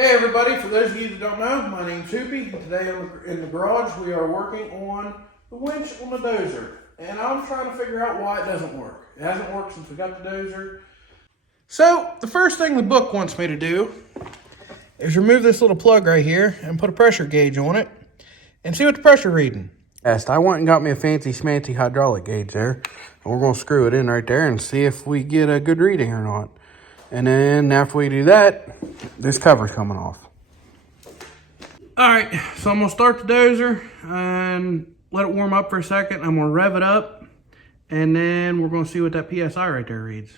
Hey everybody, for those of you that don't know, my name's Hoopy. Today in the garage we are working on the winch on the dozer. And I'm trying to figure out why it doesn't work. It hasn't worked since we got the dozer. So, the first thing the book wants me to do is remove this little plug right here and put a pressure gauge on it and see what the pressure reading. I went and got me a fancy schmancy hydraulic gauge there. And we're going to screw it in right there and see if we get a good reading or not. And then after we do that, this cover's coming off. All right, so I'm gonna start the dozer and let it warm up for a second. I'm gonna rev it up and then we're gonna see what that PSI right there reads.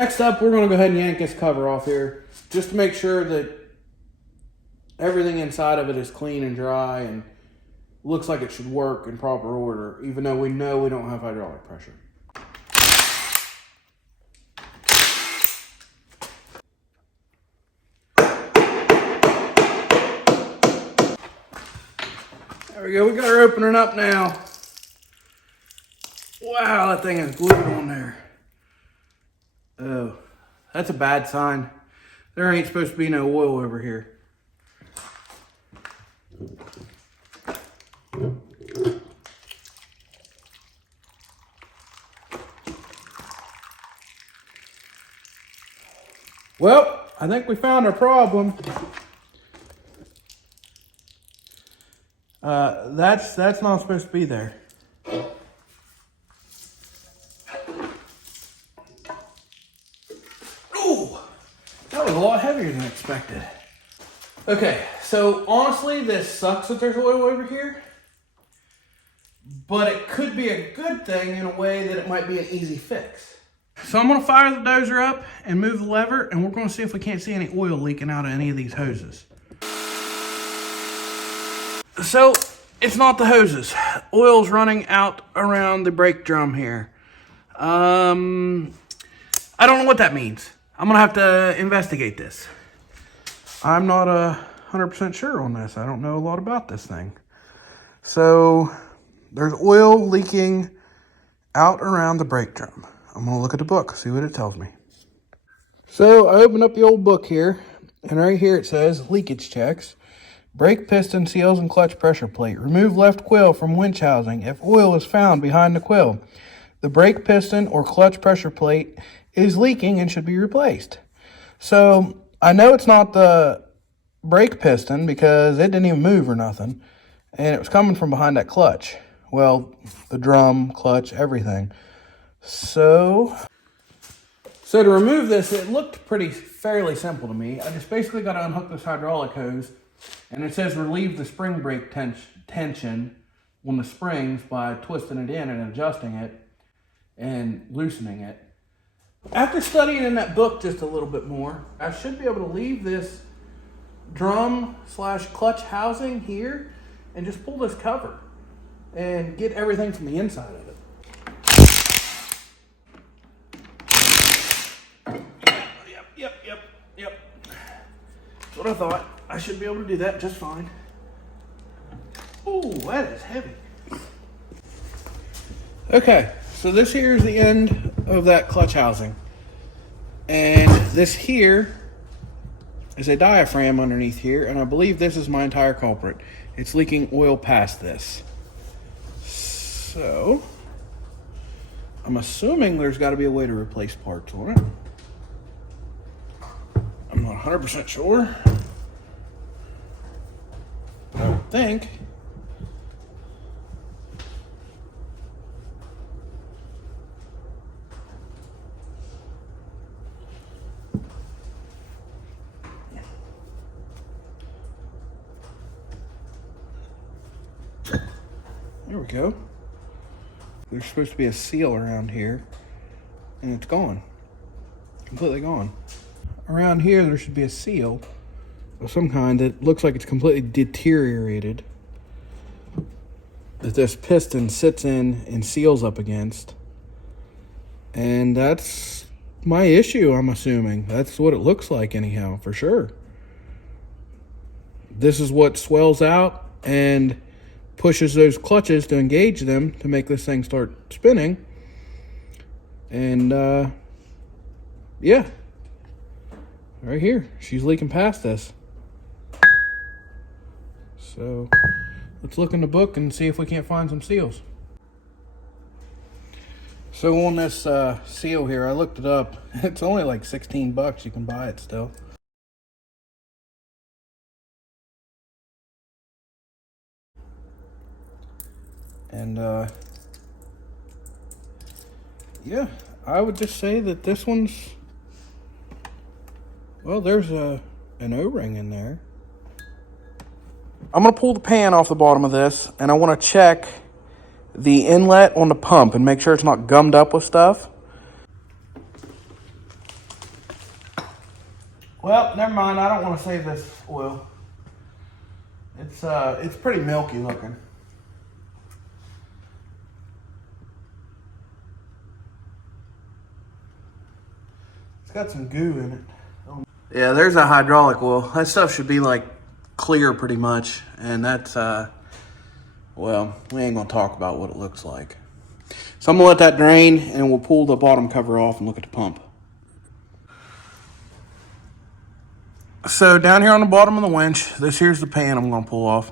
Next up, we're gonna go ahead and yank this cover off here just to make sure that everything inside of it is clean and dry and looks like it should work in proper order, even though we know we don't have hydraulic pressure. There we go, we got her opening up now. Wow, that thing is glued on there. Oh, that's a bad sign. There ain't supposed to be no oil over here. Well, I think we found our problem. That's not supposed to be there. Ooh, that was a lot heavier than expected. Okay, so honestly, this sucks that there's oil over here, but it could be a good thing in a way that it might be an easy fix. So I'm gonna fire the dozer up and move the lever, and we're gonna see if we can't see any oil leaking out of any of these hoses. So it's not the hoses. Oil's running out around the brake drum here. I don't know what that means. I'm gonna have to investigate this. I'm not 100% sure on this. I don't know a lot about this thing. So there's oil leaking out around the brake drum. I'm gonna look at the book, see what it tells me. So I opened up the old book here, and right here it says leakage checks. Brake piston, seals, and clutch pressure plate. Remove left quill from winch housing if oil is found behind the quill. The brake piston or clutch pressure plate is leaking and should be replaced. So I know it's not the brake piston because it didn't even move or nothing, and it was coming from behind that clutch. Well, the drum, clutch, everything. So to remove this, it looked fairly simple to me. I just basically got to unhook this hydraulic hose, and it says relieve the spring brake tension on the springs by twisting it in and adjusting it and loosening it. After studying in that book just a little bit more, I should be able to leave this drum/clutch housing here and just pull this cover and get everything from the inside of it. Yep. That's what I thought. I should be able to do that just fine. Oh, that is heavy. Okay, so this here is the end of that clutch housing. And this here is a diaphragm underneath here, and I believe this is my entire culprit. It's leaking oil past this. So I'm assuming there's got to be a way to replace parts on it. I'm not 100% sure. I would think. There we go. There's supposed to be a seal around here, and it's gone. Completely gone. Around here, there should be a seal of some kind that looks like it's completely deteriorated, that this piston sits in and seals up against. And that's my issue, I'm assuming. That's what it looks like anyhow, for sure. This is what swells out and pushes those clutches to engage them to make this thing start spinning. And yeah, right here, she's leaking past this. So let's look in the book and see if we can't find some seals. So on this seal here, I looked it up. It's only like 16 bucks. You can buy it still. And yeah, I would just say that this one's, well, there's an O-ring in there. I'm gonna pull the pan off the bottom of this, and I want to check the inlet on the pump and make sure it's not gummed up with stuff. Well, never mind. I don't want to save this oil. It's pretty milky looking. It's got some goo in it. Yeah, there's a hydraulic oil. That stuff should be like clear pretty much, and that's well, we ain't gonna talk about what it looks like. So I'm gonna let that drain, and we'll pull the bottom cover off and look at the pump. So down here on the bottom of the winch, this here's the pan I'm gonna pull off.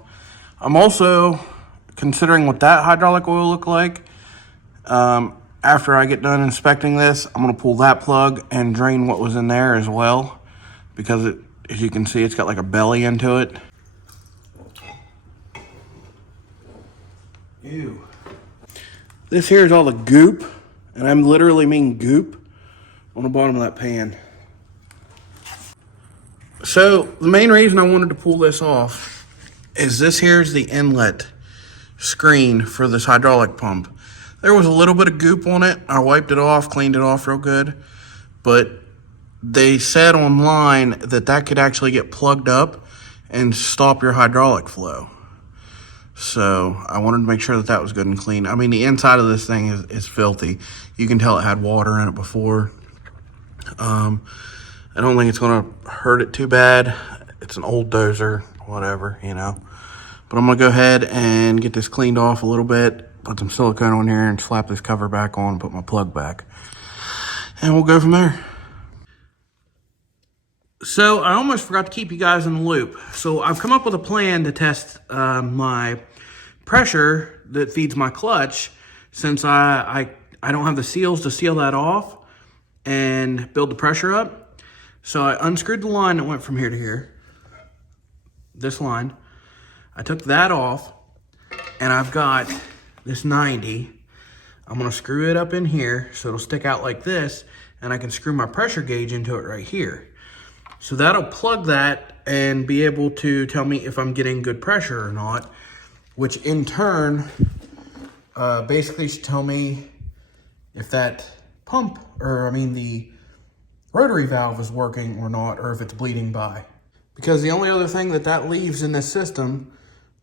I'm also considering what that hydraulic oil looked like. After I get done inspecting this, I'm gonna pull that plug and drain what was in there as well, because it, as you can see, it's got like a belly into it. Ew. This here is all the goop, and I literally mean goop, on the bottom of that pan. So the main reason I wanted to pull this off is this here's the inlet screen for this hydraulic pump. There was a little bit of goop on it. I wiped it off, cleaned it off real good, but they said online that that could actually get plugged up and stop your hydraulic flow. So I wanted to make sure that that was good and clean. I mean, the inside of this thing is filthy. You can tell it had water in it before. I don't think it's gonna hurt it too bad. It's an old dozer, whatever, you know. But I'm gonna go ahead and get this cleaned off a little bit, put some silicone on here and slap this cover back on, put my plug back. And we'll go from there. So I almost forgot to keep you guys in the loop. So I've come up with a plan to test my pressure that feeds my clutch, since I don't have the seals to seal that off and build the pressure up. So I unscrewed the line that went from here to here, this line. I took that off, and I've got this 90. I'm gonna screw it up in here so it'll stick out like this, and I can screw my pressure gauge into it right here. So that'll plug that and be able to tell me if I'm getting good pressure or not, which in turn basically should tell me if that pump, or I mean the rotary valve is working or not, or if it's bleeding by. Because the only other thing that leaves in this system,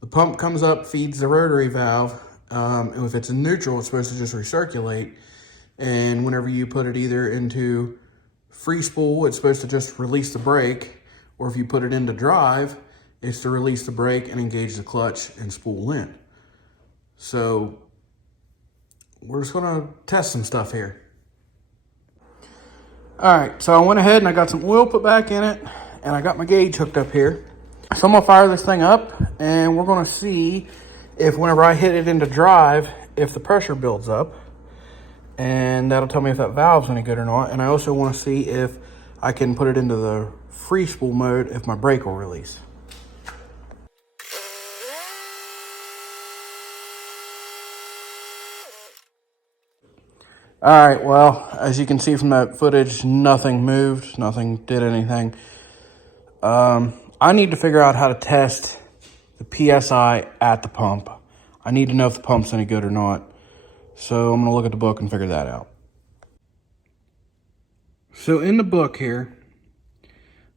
the pump comes up, feeds the rotary valve, and if it's in neutral, it's supposed to just recirculate. And whenever you put it either into free spool, it's supposed to just release the brake, or if you put it into drive, it's to release the brake and engage the clutch and spool in. So we're just gonna test some stuff here. All right, so I went ahead and I got some oil put back in it, and I got my gauge hooked up here. So I'm gonna fire this thing up, and we're gonna see if whenever I hit it into drive, if the pressure builds up, and that'll tell me if that valve's any good or not. And I also wanna see if I can put it into the free spool mode, if my brake will release. All right, well, as you can see from that footage, nothing moved, nothing did anything. I need to figure out how to test the PSI at the pump. I need to know if the pump's any good or not. So I'm gonna look at the book and figure that out. So in the book here,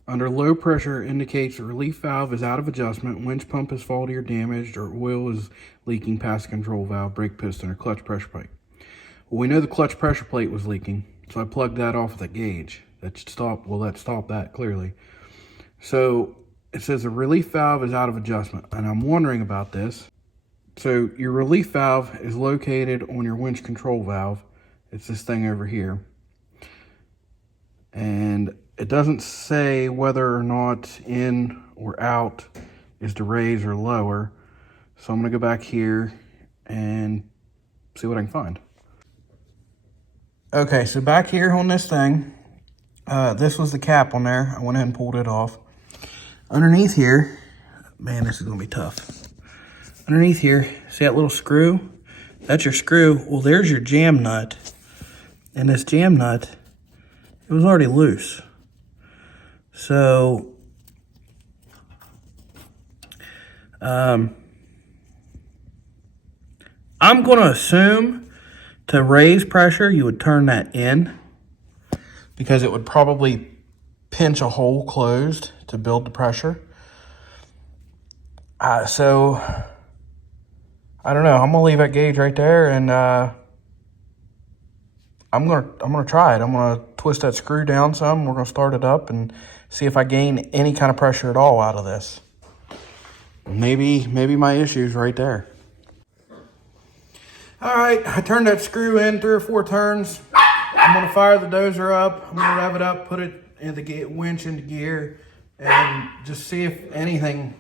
under low pressure indicates the relief valve is out of adjustment, winch pump is faulty or damaged, or oil is leaking past the control valve, brake piston, or clutch pressure plate. Well, we know the clutch pressure plate was leaking, so I plugged that off with a gauge. That stopped that clearly. So it says the relief valve is out of adjustment, and I'm wondering about this. So your relief valve is located on your winch control valve. It's this thing over here. And it doesn't say whether or not in or out is to raise or lower. So I'm gonna go back here and see what I can find. Okay, so back here on this thing, this was the cap on there. I went ahead and pulled it off. Underneath here, man, this is gonna be tough. Underneath here, see that little screw? That's your screw. Well, there's your jam nut. And this jam nut, it was already loose. So, I'm gonna assume to raise pressure, you would turn that in because it would probably pinch a hole closed to build the pressure. So I don't know. I'm gonna leave that gauge right there, and I'm gonna try it. I'm gonna twist that screw down some. We're gonna start it up and see if I gain any kind of pressure at all out of this. Maybe my issue's right there. All right, I turned that screw in 3 or 4 turns. I'm gonna fire the dozer up. I'm gonna rev it up, put it in the winch into gear, and just see if anything,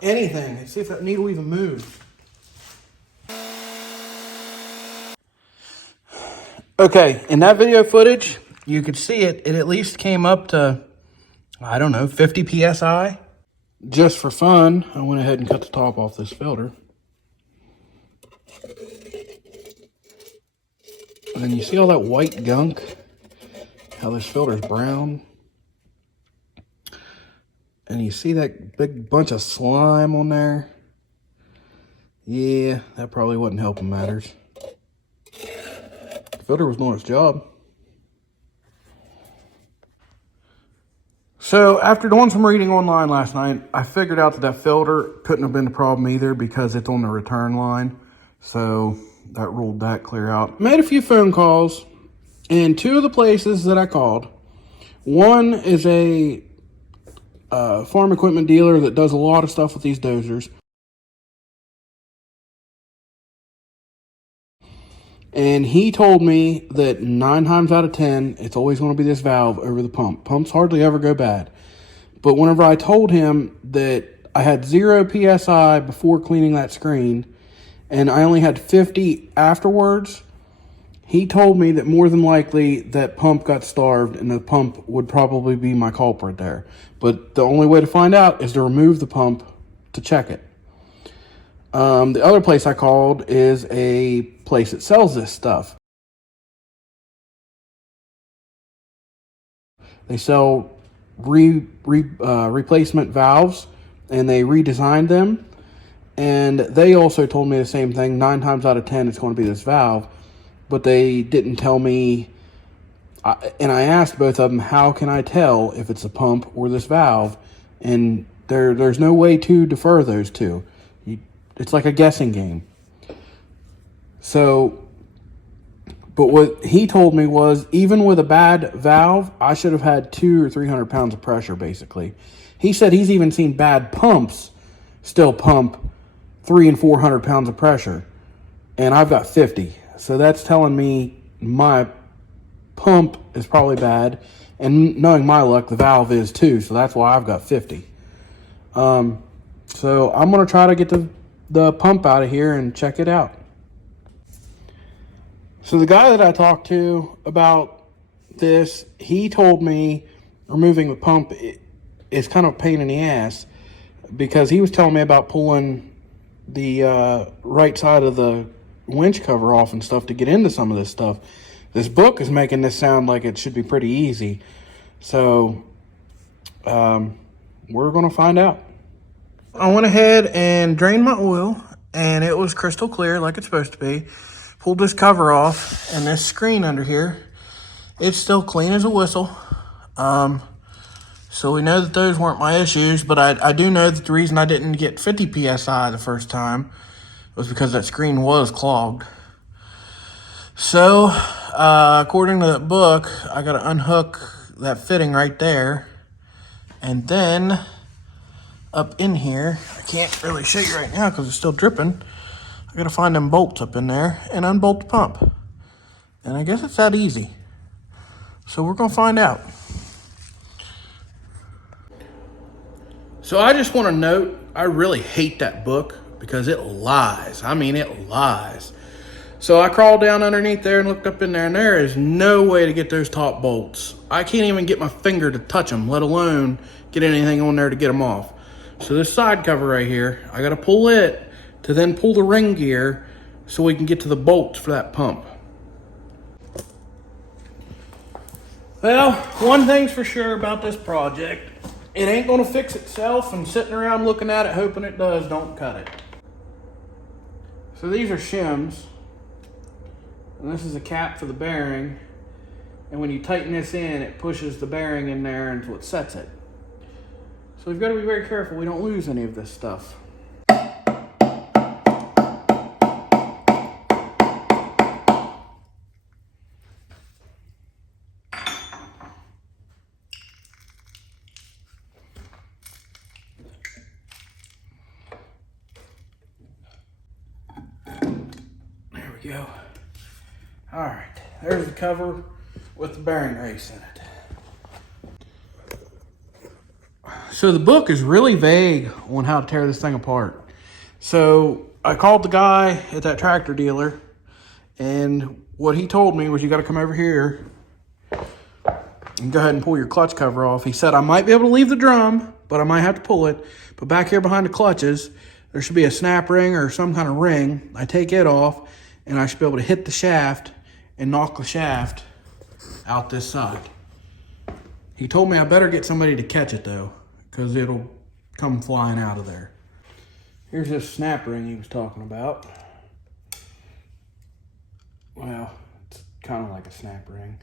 see if that needle even moves. Okay, in that video footage, you could see it at least came up to, I don't know, 50 PSI. Just for fun, I went ahead and cut the top off this filter. And you see all that white gunk? How this filter's brown? And you see that big bunch of slime on there? Yeah, that probably wasn't helping matters. The filter was doing its job. So after doing some reading online last night, I figured out that filter couldn't have been the problem either because it's on the return line. So that ruled that clear out. Made a few phone calls, and 2 of the places that I called, one is a farm equipment dealer that does a lot of stuff with these dozers. And he told me that 9 times out of 10, it's always going to be this valve over the pump. Pumps hardly ever go bad. But whenever I told him that I had 0 PSI before cleaning that screen, and I only had 50 afterwards, he told me that more than likely that pump got starved and the pump would probably be my culprit there. But the only way to find out is to remove the pump to check it. The other place I called is a place that sells this stuff. They sell replacement valves, and they redesigned them. And they also told me the same thing. 9 times out of 10, it's going to be this valve. But they didn't tell me. And I asked both of them, how can I tell if it's a pump or this valve? And there's no way to defer those two. It's like a guessing game. So, but what he told me was, even with a bad valve, I should have had 200 or 300 pounds of pressure, basically. He said he's even seen bad pumps still pump 300 and 400 pounds of pressure, and I've got 50. So that's telling me my pump is probably bad, and knowing my luck, the valve is too. So that's why I've got 50. So I'm gonna try to get the pump out of here and check it out. So the guy that I talked to about this, he told me removing the pump is kind of a pain in the ass, because he was telling me about pulling the right side of the winch cover off and stuff to get into some of this stuff. This book is making this sound like it should be pretty easy. So we're going to find out. I went ahead and drained my oil, and it was crystal clear like it's supposed to be. Pulled this cover off, and this screen under here, it's still clean as a whistle. So we know that those weren't my issues, but I do know that the reason I didn't get 50 PSI the first time was because that screen was clogged. So, according to that book, I got to unhook that fitting right there, and then up in here, I can't really show you right now because it's still dripping. I got to find them bolts up in there and unbolt the pump. And I guess it's that easy. So we're gonna find out. So I just want to note, I really hate that book because it lies. I mean, it lies. So I crawled down underneath there and looked up in there, and there is no way to get those top bolts. I can't even get my finger to touch them, let alone get anything on there to get them off. So this side cover right here, I gotta pull it to then pull the ring gear so we can get to the bolts for that pump. Well, one thing's for sure about this project. It ain't gonna fix itself, and sitting around looking at it hoping it does don't cut it. So these are shims. And this is a cap for the bearing. And when you tighten this in, it pushes the bearing in there and what sets it. So we've got to be very careful we don't lose any of this stuff. There we go. All right, there's the cover with the bearing race in it. So the book is really vague on how to tear this thing apart. So I called the guy at that tractor dealer, and what he told me was you got to come over here and go ahead and pull your clutch cover off. He said I might be able to leave the drum, but I might have to pull it. But back here behind the clutches, there should be a snap ring or some kind of ring. I take it off, and I should be able to hit the shaft and knock the shaft out this side. He told me I better get somebody to catch it though, because it'll come flying out of there. Here's this snap ring he was talking about. Well, it's kind of like a snap ring.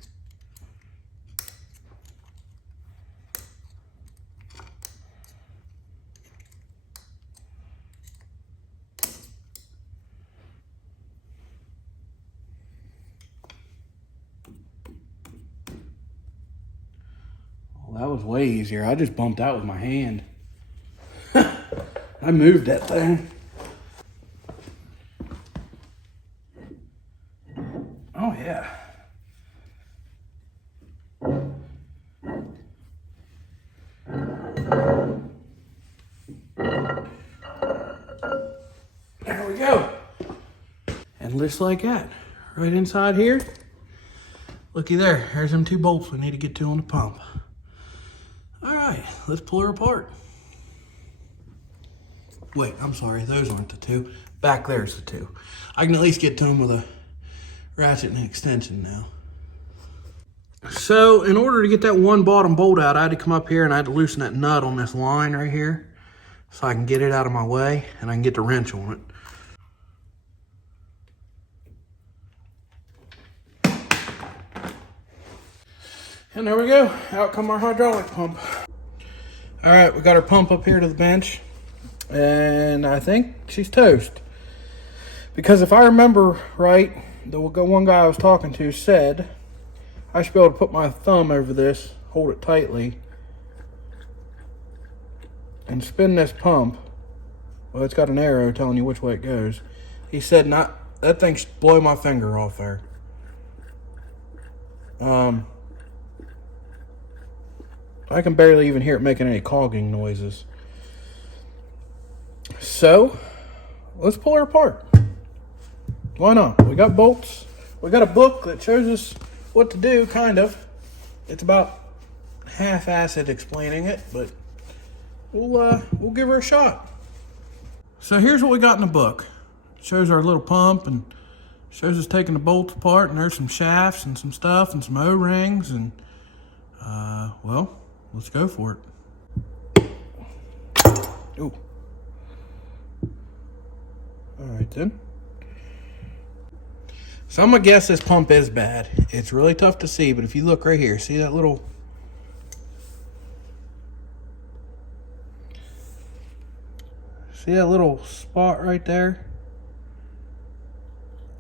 That was way easier. I just bumped out with my hand. I moved that thing. Oh yeah. There we go. And just like that, right inside here, looky there, there's them two bolts we need to get to on the pump. All right, let's pull her apart. Wait, I'm sorry, those aren't the two. Back there's the two. I can at least get to them with a ratchet and an extension now. So in order to get that one bottom bolt out, I had to come up here and I had to loosen that nut on this line right here so I can get it out of my way and I can get the wrench on it. And there we go, out come our hydraulic pump. All right, we got our pump up here to the bench, and I think she's toast. Because if I remember right, the one guy I was talking to said I should be able to put my thumb over this, hold it tightly, and spin this pump. Well, it's got an arrow telling you which way it goes. He said that thing should blow my finger off there. I can barely even hear it making any clogging noises. So, let's pull her apart. Why not? We got bolts. We got a book that shows us what to do, kind of. It's about half-assed explaining it, but we'll give her a shot. So here's what we got in the book. It shows our little pump and shows us taking the bolts apart, and there's some shafts and some stuff and some O-rings, and well, let's go for it. Ooh. All right then. So I'm gonna guess this pump is bad. It's really tough to see, but if you look right here, see that little spot right there?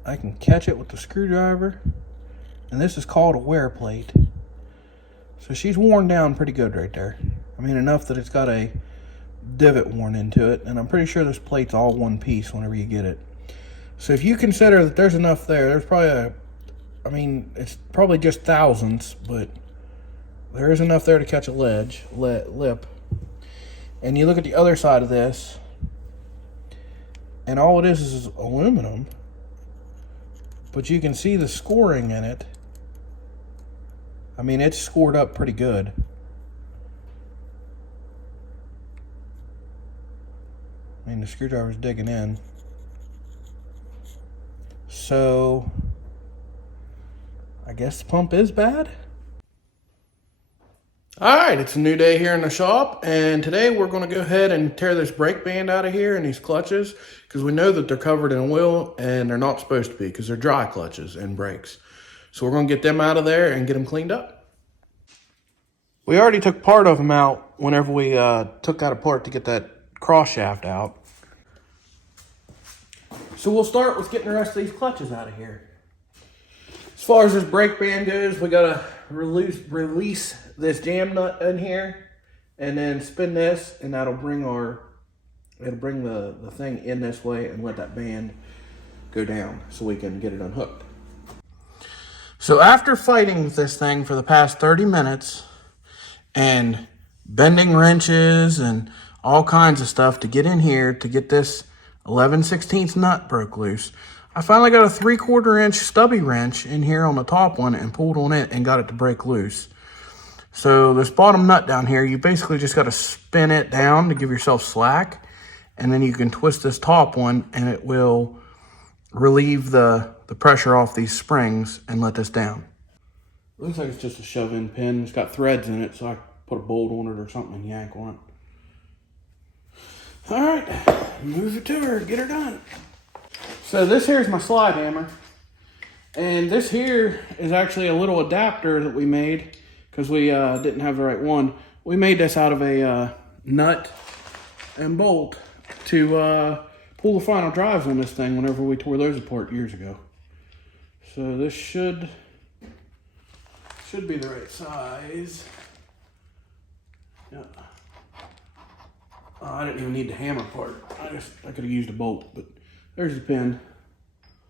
I can catch it with the screwdriver, and this is called a wear plate. So she's worn down pretty good right there. I mean, enough that it's got a divot worn into it, and I'm pretty sure this plate's all one piece whenever you get it. So if you consider that there's enough there, there's probably I mean, it's probably just thousandths, but there is enough there to catch a lip. And you look at the other side of this, and all it is aluminum, but you can see the scoring in it. I mean, it's scored up pretty good. I mean, the screwdriver's digging in. So, I guess the pump is bad. All right, it's a new day here in the shop, and today we're going to go ahead and tear this brake band out of here and these clutches, because we know that they're covered in oil, and they're not supposed to be, because they're dry clutches and brakes. So we're going to get them out of there and get them cleaned up. We already took part of them out whenever we took that apart to get that cross shaft out. So we'll start with getting the rest of these clutches out of here. As far as this brake band goes, we gotta release this jam nut in here, and then spin this, and that'll bring the thing in this way and let that band go down so we can get it unhooked. So after fighting with this thing for the past 30 minutes and bending wrenches and all kinds of stuff to get in here to get this 11/16 nut broke loose, I finally got a 3/4 inch stubby wrench in here on the top one and pulled on it and got it to break loose. So this bottom nut down here, you basically just got to spin it down to give yourself slack, and then you can twist this top one and it will relieve the pressure off these springs and let this down. Looks like it's just a shove-in pin. It's got threads in it, so I put a bolt on it or something and yank on it. All right, move it to her, get her done. So this here is my slide hammer, and this here is actually a little adapter that we made because we didn't have the right one. We made this out of a nut and bolt to pull the final drives on this thing whenever we tore those apart years ago. So this should be the right size. Yeah. Oh, I didn't even need the hammer part. I could have used a bolt, but there's the pin.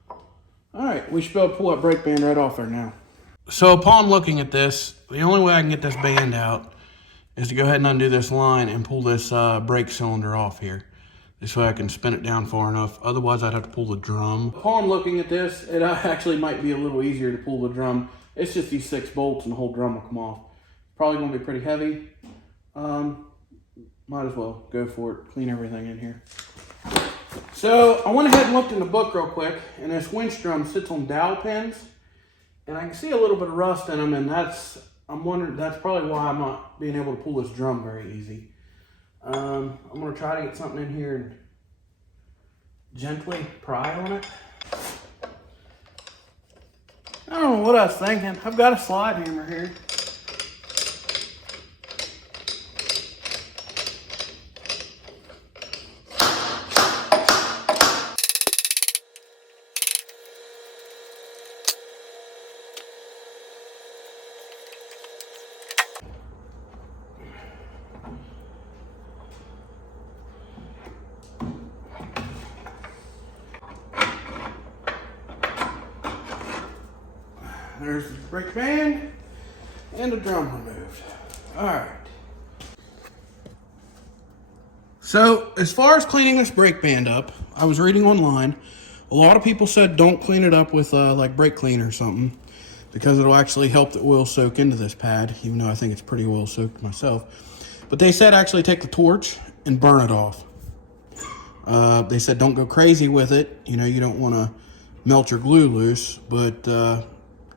All right, we should be able to pull that brake band right off there now. So upon looking at this, the only way I can get this band out is to go ahead and undo this line and pull this brake cylinder off here. This way I can spin it down far enough. Otherwise, I'd have to pull the drum. Upon looking at this, it actually might be a little easier to pull the drum. It's just these 6 bolts and the whole drum will come off. Probably gonna be pretty heavy. Might as well go for it, clean everything in here. So I went ahead and looked in the book real quick, and this winch drum sits on dowel pins, and I can see a little bit of rust in them, and I'm wondering, that's probably why I'm not being able to pull this drum very easy. I'm gonna try to get something in here and gently pry on it. I don't know what I was thinking. I've got a slide hammer here. There's the brake band and the drum removed. All right. So as far as cleaning this brake band up, I was reading online. A lot of people said don't clean it up with like brake cleaner or something, because it'll actually help the oil soak into this pad, even though I think it's pretty oil soaked myself. But they said actually take the torch and burn it off. They said don't go crazy with it. You know, you don't want to melt your glue loose, but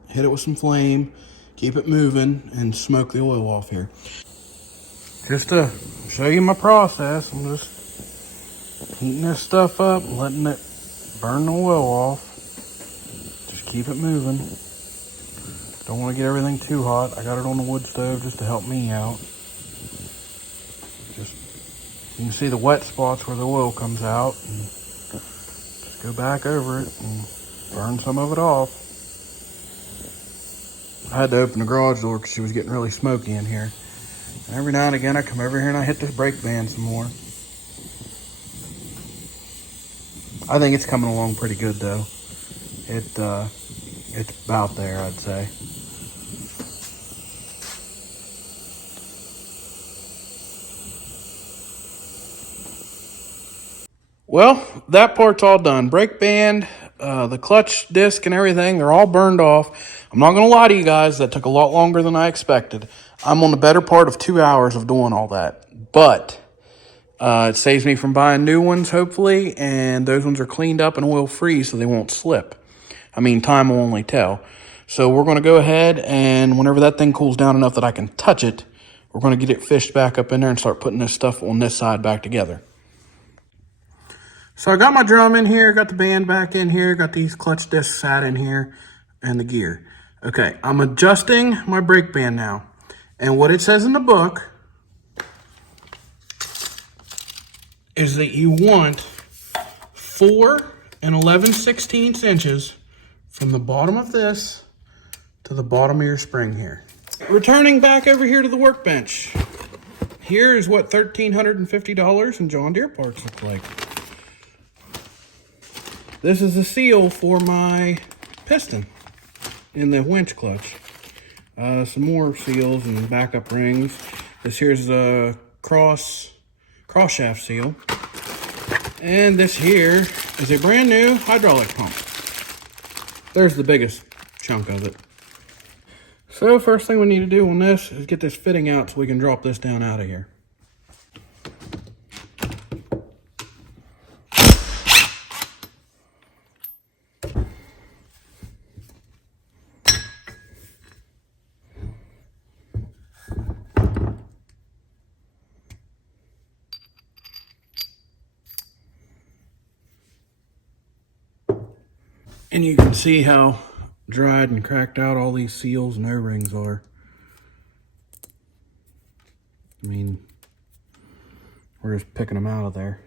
hit it with some flame, keep it moving, and smoke the oil off here. Just to show you my process, I'm just heating this stuff up, letting it burn the oil off. Just keep it moving. Don't want to get everything too hot. I got it on the wood stove just to help me out. Just, you can see the wet spots where the oil comes out, and just go back over it and burn some of it off. I had to open the garage door because she was getting really smoky in here. And every now and again I come over here and I hit this brake band some more. I think it's coming along pretty good though. It's about there, I'd say. Well, that part's all done. Brake band, the clutch disc and everything, they're all burned off. I'm not going to lie to you guys, that took a lot longer than I expected. I'm on the better part of 2 hours of doing all that. But it saves me from buying new ones, hopefully, and those ones are cleaned up and oil-free so they won't slip. I mean, time will only tell. So we're going to go ahead, and whenever that thing cools down enough that I can touch it, we're going to get it fished back up in there and start putting this stuff on this side back together. So I got my drum in here, got the band back in here, got these clutch discs sat in here, and the gear. Okay, I'm adjusting my brake band now. And what it says in the book is that you want 4 11/16 inches from the bottom of this to the bottom of your spring here. Returning back over here to the workbench. Here is what $1,350 in John Deere parts look like. This is the seal for my piston in the winch clutch. Some more seals and backup rings. This here's a cross shaft seal. And this here is a brand new hydraulic pump. There's the biggest chunk of it. So first thing we need to do on this is get this fitting out so we can drop this down out of here. And you can see how dried and cracked out all these seals and O-rings are. I mean, we're just picking them out of there.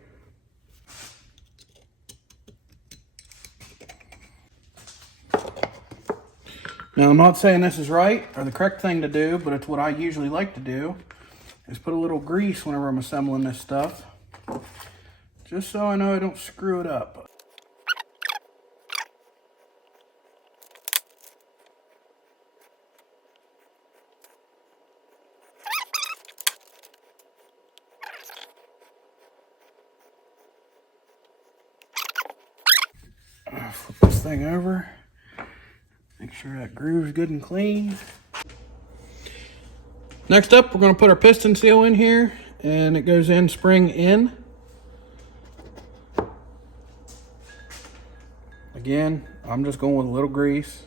Now, I'm not saying this is right or the correct thing to do, but it's what I usually like to do, is put a little grease whenever I'm assembling this stuff, just so I know I don't screw it up. Flip this thing over. Make sure that groove's good and clean. Next up, we're going to put our piston seal in here, and it goes in spring in. Again, I'm just going with a little grease.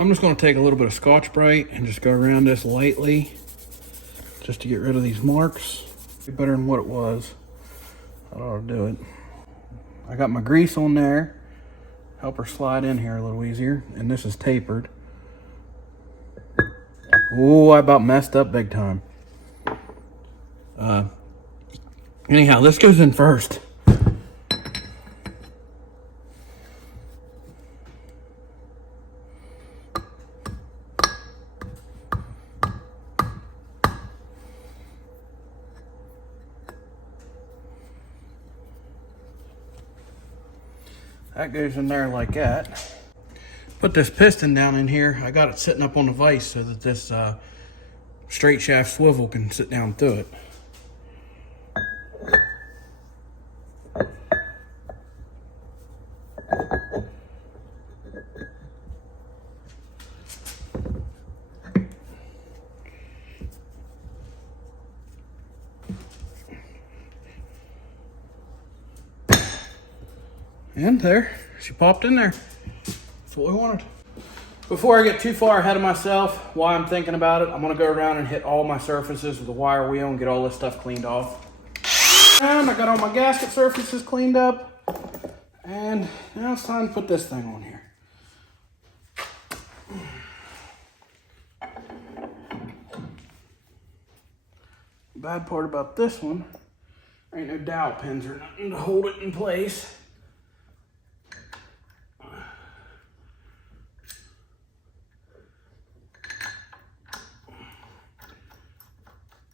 I'm just going to take a little bit of Scotch-Brite and just go around this lightly just to get rid of these marks. Be better than what it was. That ought to do it. I got my grease on there. Help her slide in here a little easier. And this is tapered. Oh, I about messed up big time. Anyhow, this goes in first. That goes in there like that. Put this piston down in here. I got it sitting up on the vise so that this straight shaft swivel can sit down through it. And there, she popped in there. That's what we wanted. Before I get too far ahead of myself, while I'm thinking about it, I'm gonna go around and hit all my surfaces with a wire wheel and get all this stuff cleaned off. And I got all my gasket surfaces cleaned up. And now it's time to put this thing on here. Bad part about this one There ain't no dowel pins or nothing to hold it in place.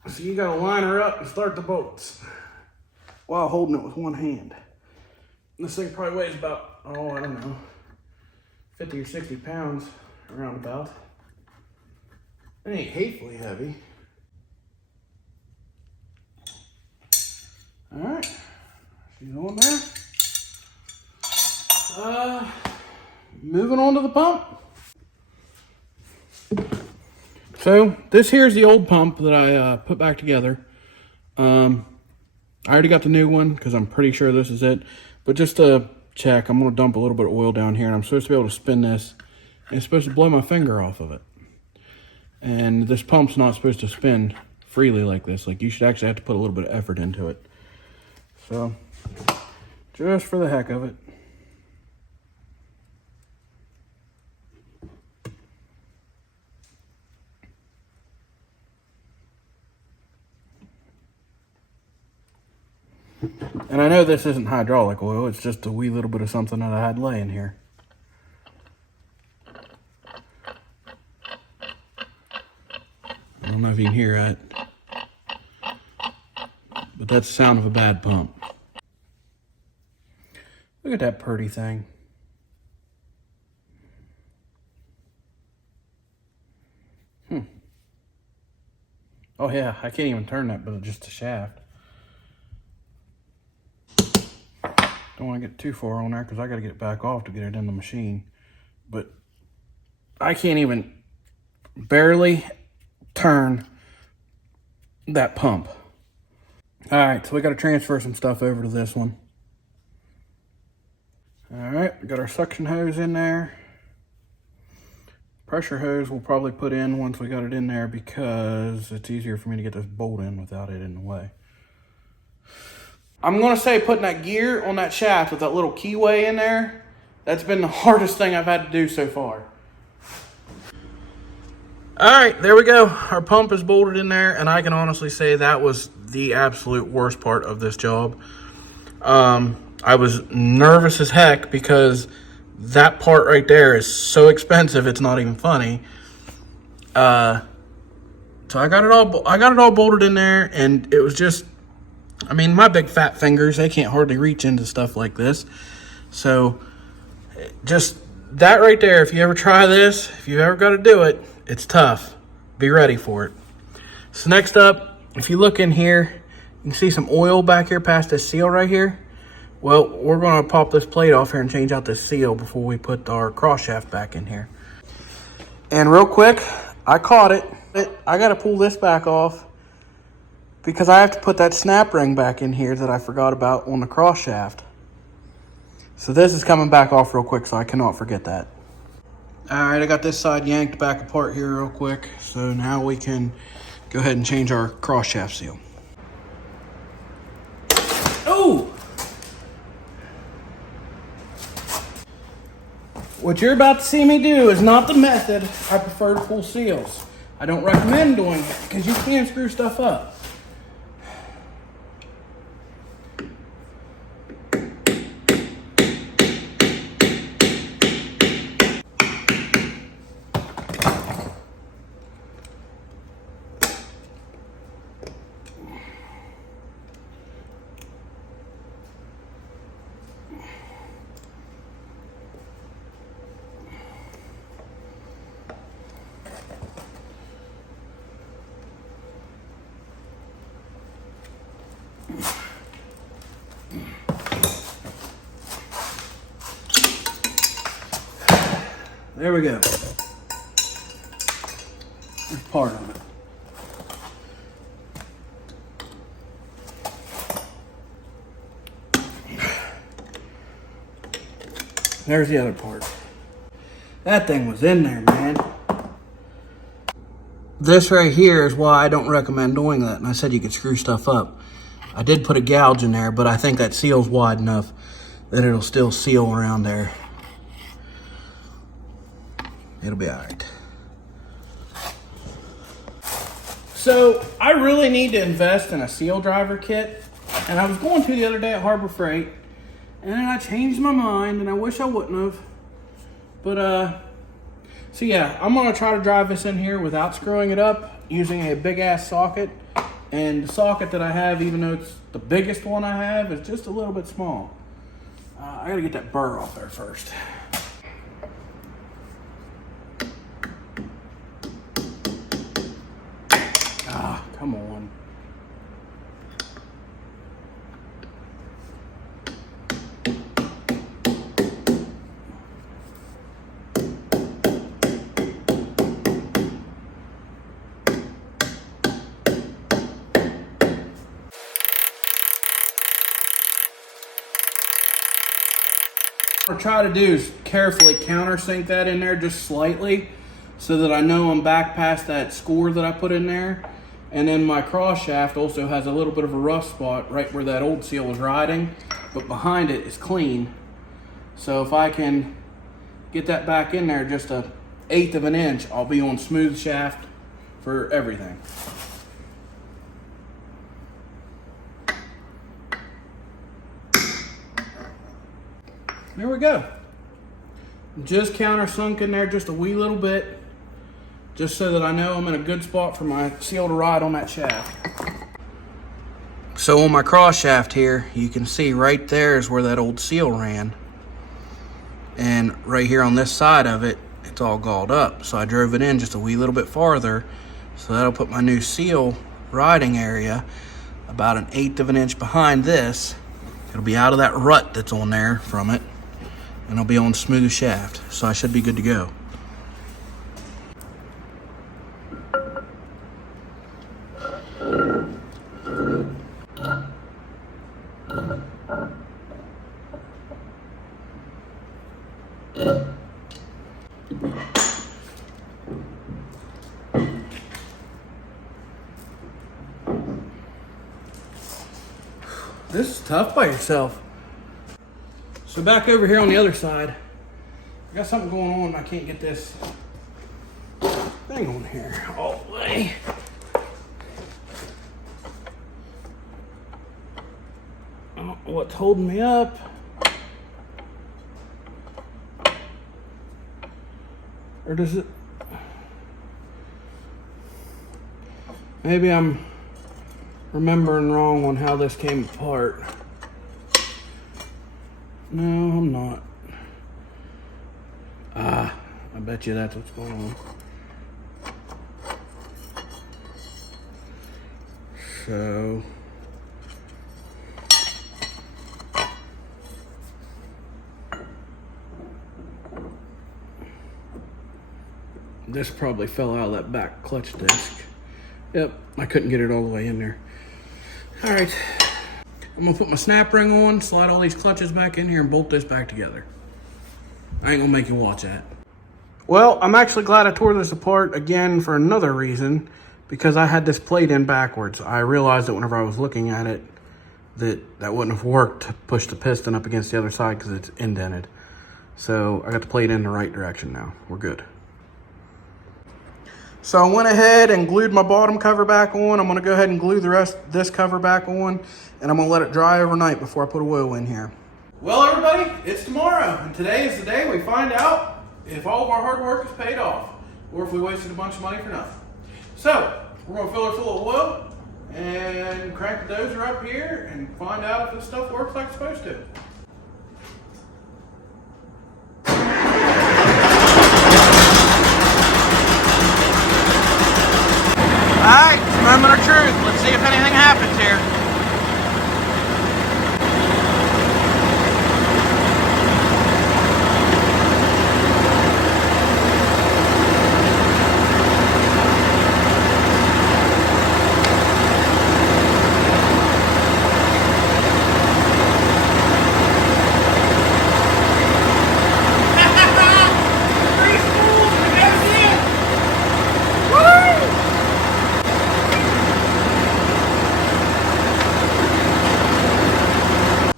So you gotta line her up and start the bolts while holding it with one hand. This thing probably weighs about, oh, I don't know, 50 or 60 pounds, around about. It ain't hatefully heavy. All right, she's on there. Moving on to the pump. So this here's the old pump that I put back together. I already got the new one because I'm pretty sure this is it. But just to check, I'm going to dump a little bit of oil down here, and I'm supposed to be able to spin this. And it's supposed to blow my finger off of it. And this pump's not supposed to spin freely like this. Like, you should actually have to put a little bit of effort into it. So, just for the heck of it. And I know this isn't hydraulic oil, it's just a wee little bit of something that I had laying here. I don't know if you can hear that, but that's the sound of a bad pump. Look at that pretty thing. Oh yeah, I can't even turn that, but it's just a shaft. Don't want to get too far on there because I got to get it back off to get it in the machine. But I can't even barely turn that pump. All right, so we got to transfer some stuff over to this one. All right, we got our suction hose in there. Pressure hose we'll probably put in once we got it in there because it's easier for me to get this bolt in without it in the way. I'm going to say putting that gear on that shaft with that little keyway in there, that's been the hardest thing I've had to do so far. All right, there we go. Our pump is bolted in there, and I can honestly say that was the absolute worst part of this job. I was nervous as heck because that part right there is so expensive, it's not even funny. So I got it all bolted in there, and it was just, I mean, my big fat fingers, they can't hardly reach into stuff like this. So just that right there, if you ever try this, if you ever got to do it, it's tough. Be ready for it. So next up, if you look in here, you can see some oil back here past this seal right here. Well, we're going to pop this plate off here and change out this seal before we put our cross shaft back in here. And real quick, I caught it. I got to pull this back off because I have to put that snap ring back in here that I forgot about on the cross shaft. So this is coming back off real quick, so I cannot forget that. All right, I got this side yanked back apart here real quick. So now we can go ahead and change our cross shaft seal. Oh! What you're about to see me do is not the method I prefer to pull seals. I don't recommend doing it because you can screw stuff up. There we go. There's part of it. There's the other part. That thing was in there, man. This right here is why I don't recommend doing that. And I said you could screw stuff up. I did put a gouge in there, but I think that seal's wide enough that it'll still seal around there. It'll be all right. So I really need to invest in a seal driver kit And I was going to the other day at Harbor Freight, and then I changed my mind, and I wish I wouldn't have. But, so yeah, I'm gonna try to drive this in here without screwing it up using a big ass socket. And the socket that I have, even though it's the biggest one I have, is just a little bit small. I gotta get that burr off there first. Ah, come on. What I try to do is carefully countersink that in there just slightly so that I know I'm back past that score that I put in there. And then my cross shaft also has a little bit of a rough spot right where that old seal was riding, but behind it is clean. So if I can get that back in there just 1/8 of an inch, I'll be on smooth shaft for everything. There we go. Just countersunk in there just a wee little bit, just so that I know I'm in a good spot for my seal to ride on that shaft. So on my cross shaft here, you can see right there is where that old seal ran. And right here on this side of it, it's all galled up. So I drove it in just a wee little bit farther. So that'll put my new seal riding area about 1/8 of an inch behind this. It'll be out of that rut that's on there from it. And I'll be on smooth shaft, so I should be good to go. This is tough by yourself. So back over here on the other side, I got something going on. I can't get this thing on here all the way. I don't know what's holding me up. Or does it? Maybe I'm remembering wrong on how this came apart. No, I'm not. I bet you that's what's going on. So this probably fell out of that back clutch disc. Yep, I couldn't get it all the way in there. All right. I'm gonna put my snap ring on, slide all these clutches back in here, and bolt this back together. I ain't gonna make you watch that. Well, I'm actually glad I tore this apart again for another reason, because I had this plate in backwards. I realized that whenever I was looking at it, that wouldn't have worked to push the piston up against the other side because it's indented. So I got the plate in the right direction now. We're good. So I went ahead and glued my bottom cover back on. I'm gonna go ahead and glue the rest of this cover back on, and I'm gonna let it dry overnight before I put a wheel in here. Well, everybody, it's tomorrow, and today is the day we find out if all of our hard work is paid off, or if we wasted a bunch of money for nothing. So, we're gonna fill her full of oil, and crank the dozer up here, and find out if this stuff works like it's supposed to. Alright, moment of truth. Let's see if anything happens here.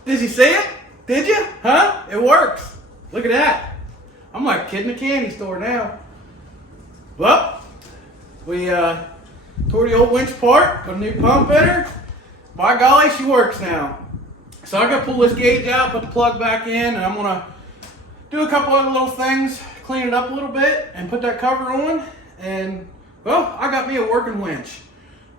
Did you see it? Did you? Huh? It works. Look at that. I'm like a kid in a candy store now. Well, we tore the old winch apart, put a new pump in her, by golly, she works now. So I gotta pull this gauge out, put the plug back in, and I'm gonna do a couple other little things, clean it up a little bit, and put that cover on. And well, I got me a working winch.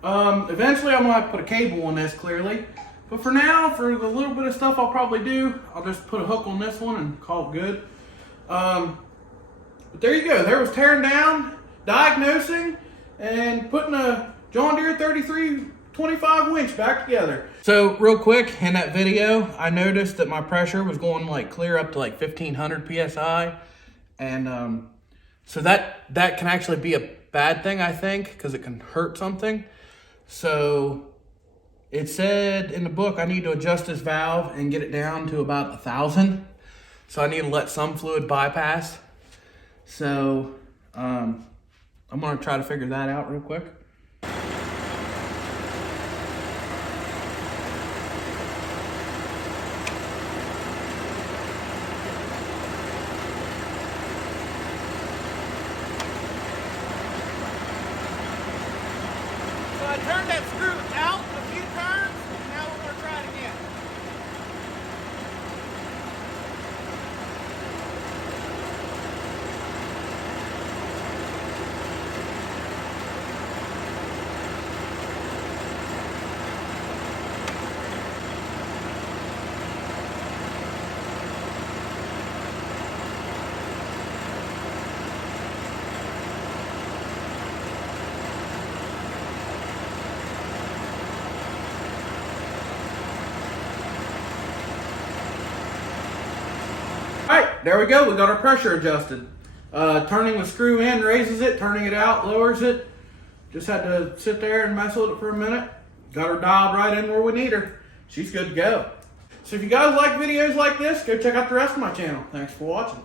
Eventually I'm gonna have to put a cable on this clearly. But for now, for the little bit of stuff I'll probably do, I'll just put a hook on this one and call it good. But there you go. There was tearing down, diagnosing, and putting a John Deere 3325 winch back together. So real quick, in that video, I noticed that my pressure was going like clear up to like 1500 PSI. And so that can actually be a bad thing, I think, because it can hurt something. So it said in the book I need to adjust this valve and get it down to about 1,000. So I need to let some fluid bypass. So I'm gonna try to figure that out real quick. So I turned that screw out a few turns, and now we're gonna try it again. Alright, there we go. We got our pressure adjusted. Turning the screw in raises it, turning it out lowers it. Just had to sit there and mess with it for a minute. Got her dialed right in where we need her. She's good to go. So if you guys like videos like this, go check out the rest of my channel. Thanks for watching.